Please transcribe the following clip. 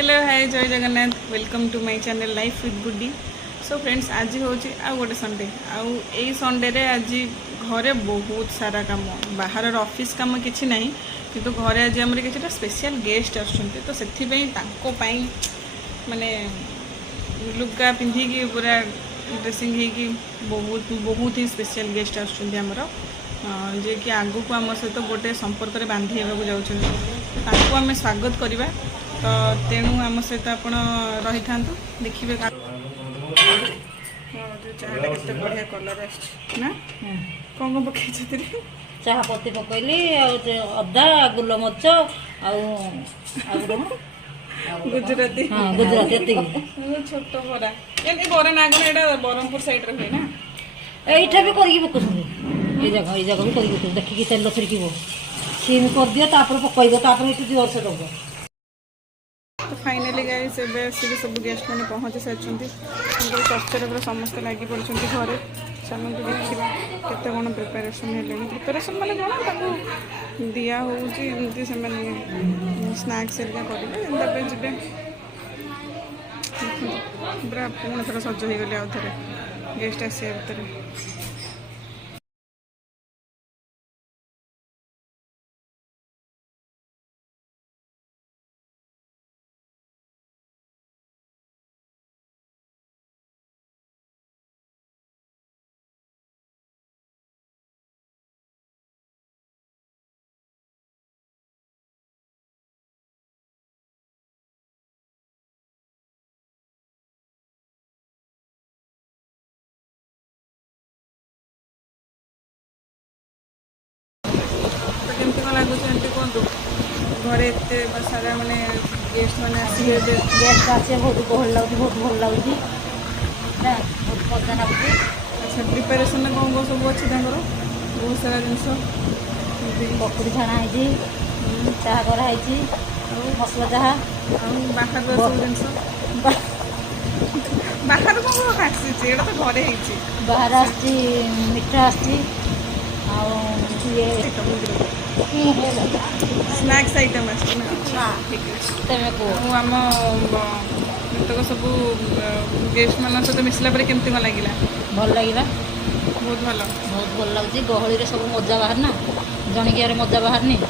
Hello hi जय Jagannath welcome to my channel life with Guddi. So friends आज हूँ आउ गोटे संडे आई संडे रे आज घरे बहुत सारा काम बाहर ऑफिस काम किसी ना किंतु घरे आज आम कि स्पेशल गेस्ट आसुँच तो से माने लुगा पिंधिकी पूरा ड्रेसिंग होगी बहुत बहुत ही स्पेशल गेस्ट आमर जे कि आगु को आम सहित गोटे संपर्क में बांधि जाऊँ आम स्वागत करवा तो तेणु आम सहित आप रही था देखिए चाटा के बढ़िया कलर ना कौन कौन पकड़ चाहा पत्ती पकईली अदा गोलमरीच गुजराती गुजराती छोट बरा ये बरा ना कौन यहाँ ब्रह्मपुर साइड रे हुए ना এইটা भी करके पकाउछन ये जगह भी करके पकाउछन देखिए तेल छिड़किबो सीम कर दियो तापर पकईबो तापर इटू जोर से दबो। तो फाइनाली गाइस एबे आसिक सब गेस्ट मैंने पहुँची सारी चर्चा पूरा समस्ते लगी पड़ते घरे चलते देखा केते कौन प्रिपेरेसन है प्रिपेरेसन माने कौन दिया होमती से स्नाक्स एरिया करेंगे जी पूरा पुणी थोड़ा सज हो गले आउ थे गेस्ट आसा भितर केमती कौन लगुच कहतु घरे एत सारा माने गेस्ट मैंने आसिए गेस्ट आसे बहुत भल लगे बहुत भल लगे बहुत मजा लगे। अच्छा प्रिपेरेसन कौन कौन सब अच्छी बहुत सारा जिन पकुड़ी छाणा है चाह कराई मसला चाह बाहर सब जिन बाहर कौन आसी तो घरे बाहर आसी मिठा आसी स्नैक्स आइटम ठीक है आम तक सब गेस्ट मान सहित मिसला केमती कौन लगे भल लगे बहुत भल लगे गहली सब मजा बाहर ना जणिकियार मजा बाहर नहीं